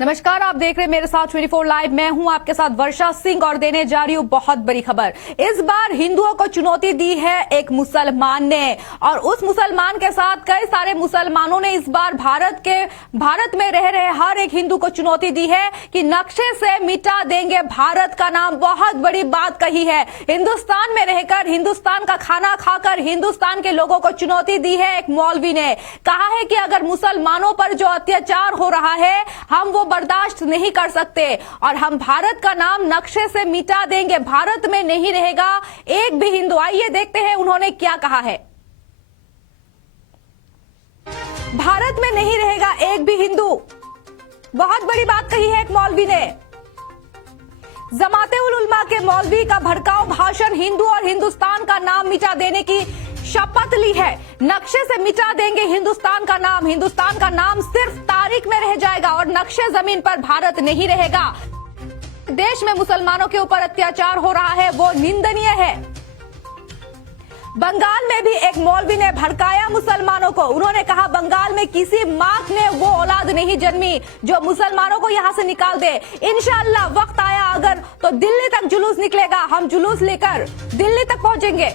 नमस्कार, आप देख रहे हैं मेरे साथ 24 लाइव। मैं हूं आपके साथ वर्षा सिंह और देने जा रही हूं बहुत बड़ी खबर। इस बार हिंदुओं को चुनौती दी है एक मुसलमान ने, और उस मुसलमान के साथ कई सारे मुसलमानों ने इस बार भारत में रह रहे हर एक हिंदू को चुनौती दी है कि नक्शे से मिटा देंगे भारत का नाम। बहुत बड़ी बात कही है। हिंदुस्तान में रहकर, हिंदुस्तान का खाना खाकर हिंदुस्तान के लोगों को चुनौती दी है एक मौलवी ने। कहा है कि अगर मुसलमानों पर जो अत्याचार हो रहा है हम वो बर्दाश्त नहीं कर सकते और हम भारत का नाम नक्शे से मिटा देंगे। भारत में नहीं रहेगा एक भी हिंदू। आइए देखते हैं उन्होंने क्या कहा है। भारत में नहीं रहेगा एक भी हिंदू। बहुत बड़ी बात कही है एक मौलवी ने। जमाते उल उलमा के मौलवी का भड़काऊ भाषण, हिंदू और हिंदुस्तान का नाम मिटा देने की शपथ ली है। नक्शे से मिटा देंगे हिंदुस्तान का नाम। हिंदुस्तान का नाम सिर्फ तारीख में रह जाएगा और नक्शे जमीन पर भारत नहीं रहेगा। देश में मुसलमानों के ऊपर अत्याचार हो रहा है वो निंदनीय है। बंगाल में भी एक मौलवी ने भड़काया मुसलमानों को। उन्होंने कहा बंगाल में किसी माँ ने वो औलाद नहीं जन्मी जो मुसलमानों को यहाँ से निकाल दे। इंशाअल्लाह वक्त आया अगर तो दिल्ली तक जुलूस निकलेगा। हम जुलूस लेकर दिल्ली तक पहुंचेंगे।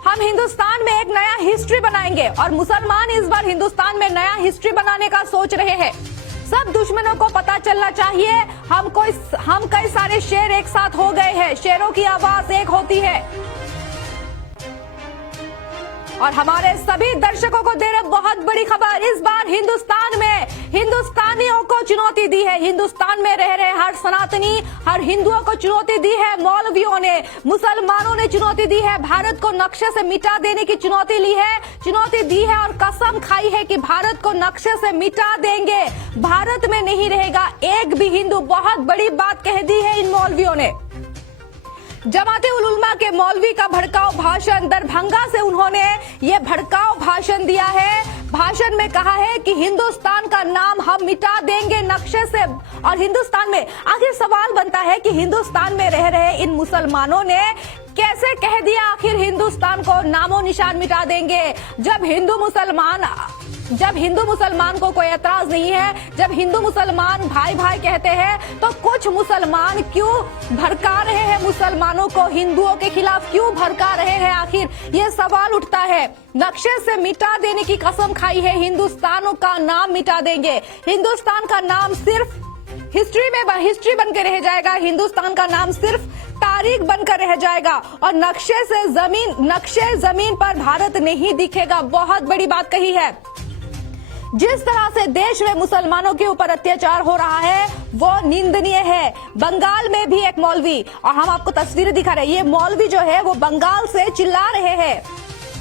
हम हिंदुस्तान में एक नया हिस्ट्री बनाएंगे और मुसलमान इस बार हिंदुस्तान में नया हिस्ट्री बनाने का सोच रहे हैं। सब दुश्मनों को पता चलना चाहिए हम कई सारे शेर एक साथ हो गए हैं। शेरों की आवाज एक होती है। और हमारे सभी दर्शकों को दे रहे बहुत बड़ी खबर। इस बार हिंदुस्तान में हिंदुस्तानियों को चुनौती दी है। हिंदुस्तान में रह रहे हर सनातनी, हर हिंदुओं को चुनौती दी है मौलवियों ने, मुसलमानों ने चुनौती दी है। भारत को नक्शे से मिटा देने की चुनौती दी है और कसम खाई है कि भारत को नक्शे से मिटा देंगे। भारत में नहीं रहेगा एक भी हिंदू। बहुत बड़ी बात कह दी है इन मौलवियों ने। जमाते उल उलमा के मौलवी का भड़काऊ भाषण, दरभंगा से उन्होंने ये भड़काऊ भाषण दिया है। भाषण में कहा है कि हिंदुस्तान का नाम हम मिटा देंगे नक्शे से। और हिंदुस्तान में आखिर सवाल बनता है कि हिंदुस्तान में रह रहे इन मुसलमानों ने कैसे कह दिया आखिर हिंदुस्तान को नामो निशान मिटा देंगे। जब हिंदू मुसलमान को कोई एतराज नहीं है, जब हिंदू मुसलमान भाई भाई कहते हैं, तो कुछ मुसलमान क्यों भड़का रहे हैं मुसलमानों को, हिंदुओं के खिलाफ क्यों भड़का रहे हैं? आखिर ये सवाल उठता है। नक्शे से मिटा देने की कसम खाई है। हिंदुस्तान का नाम मिटा देंगे। हिंदुस्तान का नाम सिर्फ हिस्ट्री बन के रह जाएगा। हिंदुस्तान का नाम सिर्फ तारीख बनकर रह जाएगा और नक्शे जमीन पर भारत नहीं दिखेगा। बहुत बड़ी बात कही है। जिस तरह से देश में मुसलमानों के ऊपर अत्याचार हो रहा है वो निंदनीय है। बंगाल में भी एक मौलवी, और हम आपको तस्वीरें दिखा रहे हैं, ये मौलवी जो है वो बंगाल से चिल्ला रहे हैं।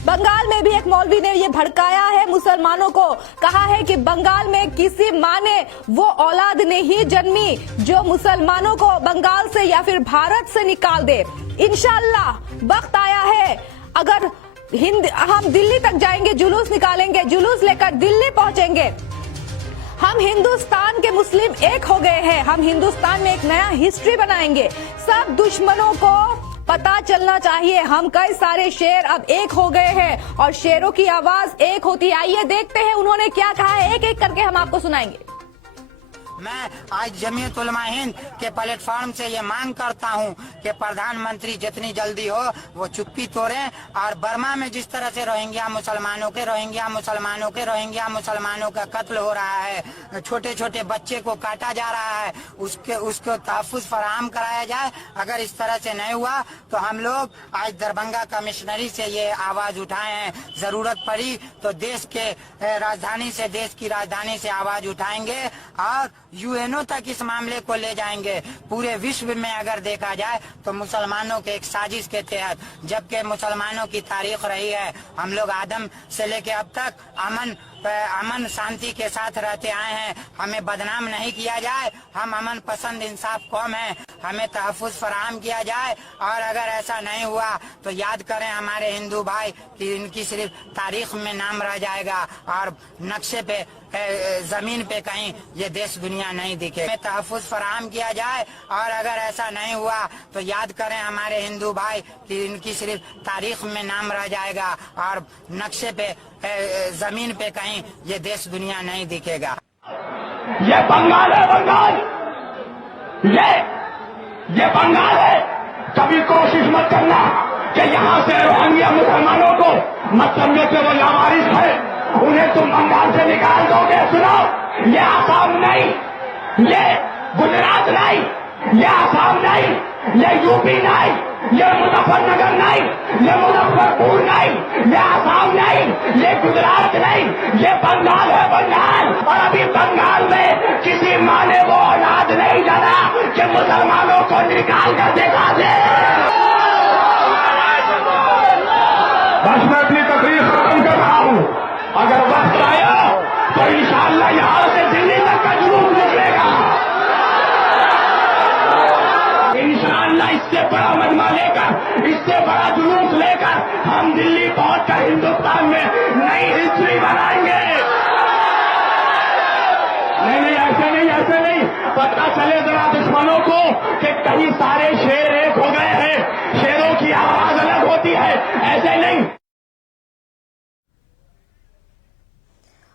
बंगाल में भी एक मौलवी ने ये भड़काया है मुसलमानों को। कहा है कि बंगाल में किसी माँ ने वो औलाद नहीं जन्मी जो मुसलमानों को बंगाल से या फिर भारत से निकाल दे। इंशाअल्लाह वक्त आया है अगर हम दिल्ली तक जाएंगे, जुलूस निकालेंगे, जुलूस लेकर दिल्ली पहुंचेंगे। हम हिंदुस्तान के मुस्लिम एक हो गए हैं। हम हिंदुस्तान में एक नया हिस्ट्री बनाएंगे। सब दुश्मनों को पता चलना चाहिए हम कई सारे शेर अब एक हो गए हैं और शेरों की आवाज एक होती है। आइए देखते हैं उन्होंने क्या कहा है, एक एक करके हम आपको सुनाएंगे। मैं आज जमीयत उलमा हिंद के प्लेटफॉर्म से ये मांग करता हूँ कि प्रधानमंत्री जितनी जल्दी हो वो चुप्पी तोड़ें और बर्मा में जिस तरह से रोहिंग्या मुसलमानों का कत्ल हो रहा है, छोटे छोटे बच्चे को काटा जा रहा है, उसको तहफ़्फ़ुज़ फराहम कराया जाए। अगर इस तरह से नहीं हुआ तो हम लोग आज दरभंगा कमिश्नरी से ये आवाज उठाए हैं। जरूरत पड़ी तो देश की राजधानी से आवाज उठाएंगे और यूएनओ तक इस मामले को ले जाएंगे। पूरे विश्व में अगर देखा जाए तो मुसलमानों के एक साजिश के तहत, जबकि मुसलमानों की तारीख रही है, हम लोग आदम से लेके अब तक अमन शांति के साथ रहते आए हैं। हमें बदनाम नहीं किया जाए। हम अमन पसंद इंसाफ कौम है। हमें तहफ़्फ़ुज़ फराहम किया जाए और अगर ऐसा नहीं हुआ तो याद करें हमारे हिंदू भाई कि इनकी सिर्फ तारीख में नाम रह जाएगा और नक्शे पे जमीन पे कहीं ये देश दुनिया नहीं दिखे। हमें तहफ़्फ़ुज़ फराहम किया जाए और अगर ऐसा नहीं हुआ तो याद करें हमारे हिंदू भाई कि इनकी सिर्फ तारीख में नाम रह जाएगा और नक्शे पे जमीन पे कहीं ये देश दुनिया नहीं दिखेगा। ये बंगाल है, बंगाल। ये बंगाल है। कभी कोशिश मत करना कि यहाँ से रोहिंग्या मुसलमानों को मत समझो कि वो लावारिस है, उन्हें तुम बंगाल से निकाल दोगे। सुनो, ये आसाम नहीं, ये गुजरात नहीं, ये आसाम नहीं, ये यूपी नहीं, ये मुजफ्फरनगर नहीं, ये मुजफ्फरपुर नहीं, ये आसाम नहीं, ये गुजरात नहीं, ये बंगाल है, बंगाल। और अभी बंगाल में किसी माँ ने वो औलाद नहीं डाला कि मुसलमानों को निकाल कर दिखा दे। बस मैं अपनी तकरीर खत्म कर रहा हूँ। अगर वक्त आया तो इंशाअल्लाह यहाँ से दिल्ली तक का जुलूस निकलेगा। इंशाअल्लाह इससे बड़ा मजमा लेकर, इससे बड़ा जुलूस लेकर हम दिल्ली पहुंचकर हिंदुस्तान में नई हिस्ट्री बनाएंगे। नहीं, ऐसे नहीं। पता चले जरा दुश्मनों को कि कहीं सारे शेर एक हो गए हैं, शेरों की आवाज अलग होती है, ऐसे नहीं।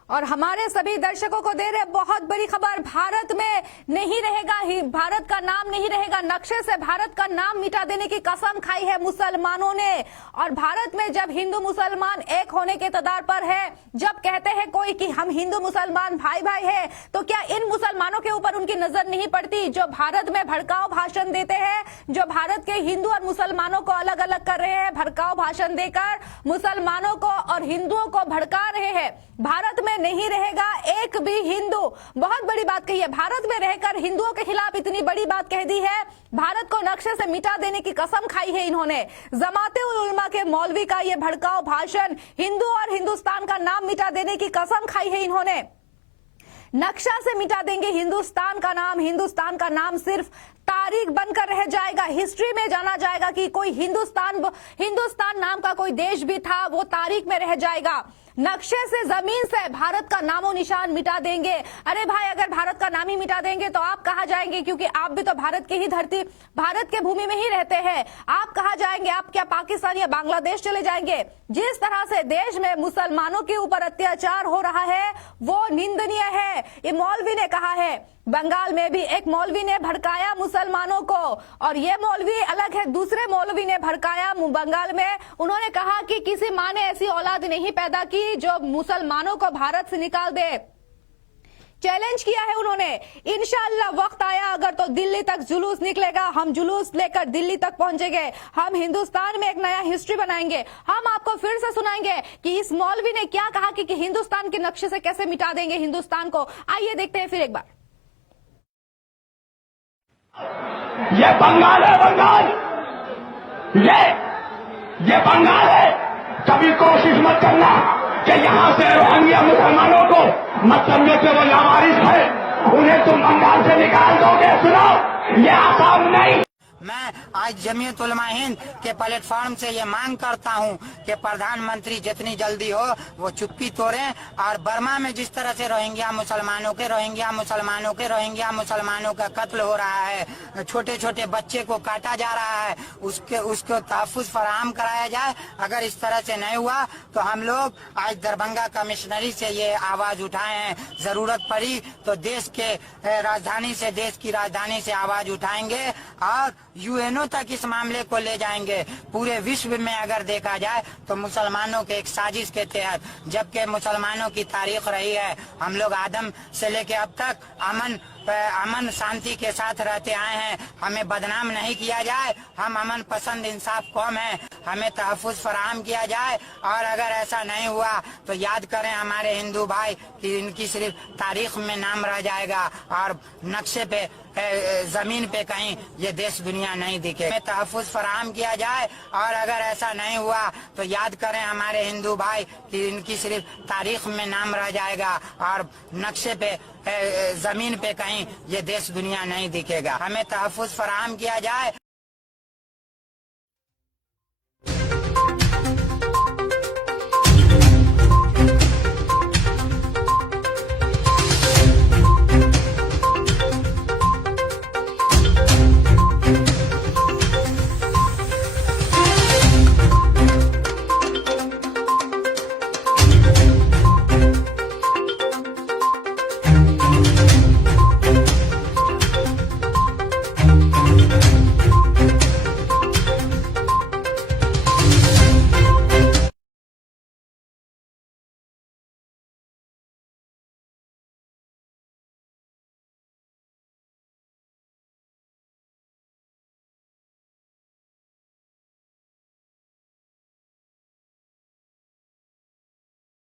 और हमारे सभी दर्शकों को दे रहे बहुत बड़ी खबर, भारत में नहीं रहेगा, भारत का नाम नहीं रहेगा, नक्शे से भारत का नाम मिटा देने की कसम खाई है मुसलमानों ने। और भारत में जब हिंदू मुसलमान एक होने के कगार पर है, जब कहते हैं कोई कि हम हिंदू मुसलमान भाई भाई है, तो क्या इन मुसलमानों के ऊपर उनकी नजर नहीं पड़ती जो भारत में भड़काऊ भाषण देते हैं, जो भारत के हिंदू और मुसलमानों को अलग अलग कर रहे हैं, भड़काऊ भाषण देकर मुसलमानों को और हिंदुओं को भड़का रहे हैं। भारत में नहीं रहेगा एक भी हिंदू, बहुत बड़ी बात कही है। भारत में रहकर हिंदुओं के खिलाफ इतनी बड़ी बात कह दी है, भारत को नक्शे से मिटा देने की कसम खाई है इन्होंने। जमाते उल उलमा के मौलवी का ये भड़काऊ भाषण, हिंदू और हिंदुस्तान का नाम मिटा देने की कसम खाई है इन्होंने। नक्शा से मिटा देंगे हिंदुस्तान का नाम, हिंदुस्तान का नाम सिर्फ तारीख बनकर रह जाएगा, हिस्ट्री में जाना जाएगा कि कोई हिंदुस्तान नाम का कोई देश भी था, वो तारीख में रह जाएगा। नक्शे से, जमीन से भारत का नामो निशान मिटा देंगे। अरे भाई, अगर भारत का नाम ही मिटा देंगे तो आप कहाँ जाएंगे, क्योंकि आप भी तो भारत की ही धरती, भारत के भूमि में ही रहते हैं। आप कहाँ जाएंगे, आप क्या पाकिस्तान या बांग्लादेश चले जाएंगे? जिस तरह से देश में मुसलमानों के ऊपर अत्याचार हो रहा है वो निंदनीय है, ये मौलवी ने कहा है। बंगाल में भी एक मौलवी ने भड़काया मुसलमानों को, और ये मौलवी अलग है, दूसरे मौलवी ने भड़काया बंगाल में। उन्होंने कहा कि किसी माँ ने ऐसी औलाद नहीं पैदा की जो मुसलमानों को भारत से निकाल दे। चैलेंज किया है उन्होंने। इंशाअल्लाह वक्त आया अगर तो दिल्ली तक जुलूस निकलेगा, हम जुलूस लेकर दिल्ली तक पहुंचेंगे, हम हिंदुस्तान में एक नया हिस्ट्री बनाएंगे। हम आपको फिर से सुनाएंगे कि इस मौलवी ने क्या कहा कि हिंदुस्तान के नक्शे से कैसे मिटा देंगे हिंदुस्तान को। आइए देखते हैं फिर एक बार। ये बंगाल है, बंगाल। ये बंगाल है। कभी कोशिश मत करना कि यहाँ से रोहिंग्या मुसलमानों को मत समझो कि वो लावारिस है, उन्हें तुम बंगाल से निकाल दोगे। सुनो, ये आसाम नहीं। मैं आज जमीयत उलमा हिंद के प्लेटफॉर्म से ये मांग करता हूँ कि प्रधानमंत्री जितनी जल्दी हो वो चुप्पी तोड़ें, और बर्मा में जिस तरह से रोहिंग्या मुसलमानों का कत्ल हो रहा है, छोटे छोटे बच्चे को काटा जा रहा है, उसको तहफ़्फ़ुज़ फराहम कराया जाए। अगर इस तरह से नहीं हुआ तो हम लोग आज दरभंगा कमिश्नरी से ये आवाज उठाए हैं। जरूरत पड़ी तो देश की राजधानी से आवाज उठाएंगे और यूएनओ तक इस मामले को ले जाएंगे। पूरे विश्व में अगर देखा जाए तो मुसलमानों के एक साजिश के तहत, जबकि मुसलमानों की तारीख रही है, हम लोग आदम से लेके अब तक अमन शांति के साथ रहते आए हैं। हमें बदनाम नहीं किया जाए, हम अमन पसंद इंसाफ कौम है, हमें तहफ़्फ़ुज़ फराहम किया जाए। और अगर ऐसा नहीं हुआ तो याद करें हमारे हिंदू भाई कि इनकी सिर्फ तारीख में नाम रह जाएगा और नक्शे पे, जमीन पे कहीं ये देश दुनिया नहीं दिखे। हमें तहफ़्फ़ुज़ फराहम किया जाए। और अगर ऐसा नहीं हुआ तो याद करें हमारे हिंदू भाई कि इनकी सिर्फ तारीख में नाम रह जाएगा और नक्शे पे, जमीन पे कहीं ये देश दुनिया नहीं दिखेगा। हमें तहफ़्फ़ुज़ फराहम किया जाए।